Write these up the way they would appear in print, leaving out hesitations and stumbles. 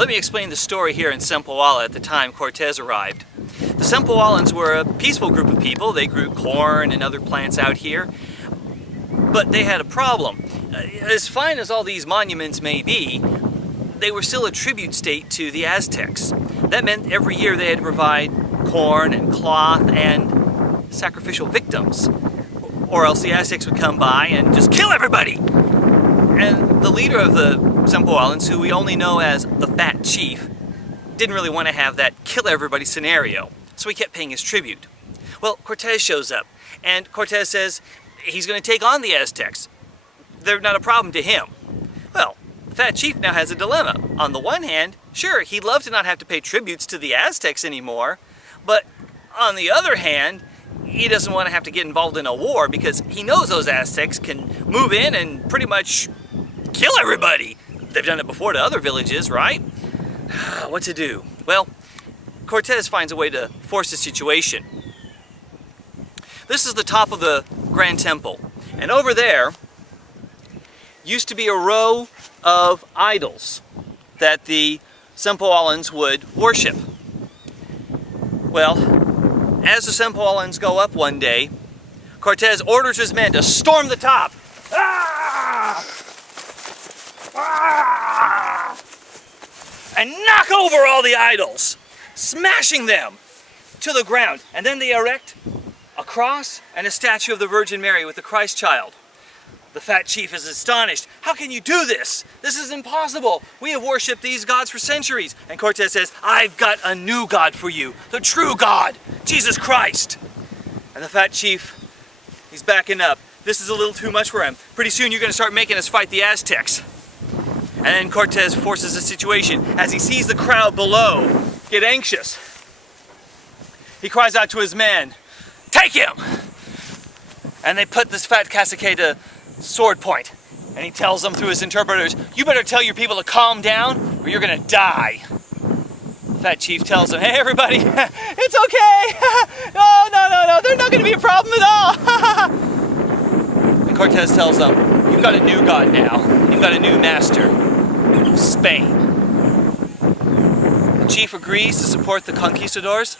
Let me explain the story here in Cempoala at the time Cortes arrived. The Cempoalans were a peaceful group of people. They grew corn and other plants out here, but they had a problem. As fine as all these monuments may be, they were still a tribute state to the Aztecs. That meant every year they had to provide corn and cloth and sacrificial victims, or else the Aztecs would come by and just kill everybody. And the leader of the Cempoalans, who we only know as the Fat Chief, didn't really want to have that kill everybody scenario, so he kept paying his tribute. Well, Cortes shows up, and Cortes says he's going to take on the Aztecs. They're not a problem to him. Well, the Fat Chief now has a dilemma. On the one hand, sure, he'd love to not have to pay tributes to the Aztecs anymore, but on the other hand, he doesn't want to have to get involved in a war because he knows those Aztecs can move in and pretty much kill everybody. They've done it before to other villages, right? What to do? Well, Cortes finds a way to force the situation. This is the top of the Grand Temple, and over there used to be a row of idols that the Cempoalans would worship. Well, as the Cempoalans go up one day, Cortes orders his men to storm the top. Ah! Ah! And knock over all the idols, smashing them to the ground. And then they erect a cross and a statue of the Virgin Mary with the Christ child. The Fat Chief is astonished. How can you do this? This is impossible. We have worshipped these gods for centuries. And Cortes says, I've got a new God for you, the true God, Jesus Christ. And the Fat Chief, he's backing up. This is a little too much for him. Pretty soon you're going to start making us fight the Aztecs. And then Cortes forces the situation as he sees the crowd below get anxious. He cries out to his men, take him! And they put this fat cacique to sword point. And he tells them through his interpreters, you better tell your people to calm down or you're gonna die. The Fat Chief tells them, hey everybody, it's okay! No, they're not gonna be a problem at all! And Cortes tells them, you've got a new God now. You've got a new master. Spain. The chief agrees to support the conquistadors,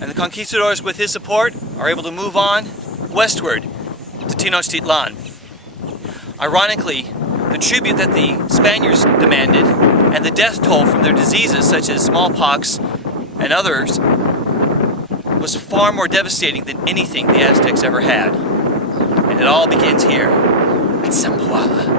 and the conquistadors with his support are able to move on westward to Tenochtitlan. Ironically, the tribute that the Spaniards demanded and the death toll from their diseases such as smallpox and others was far more devastating than anything the Aztecs ever had. And it all begins here at Cempoala.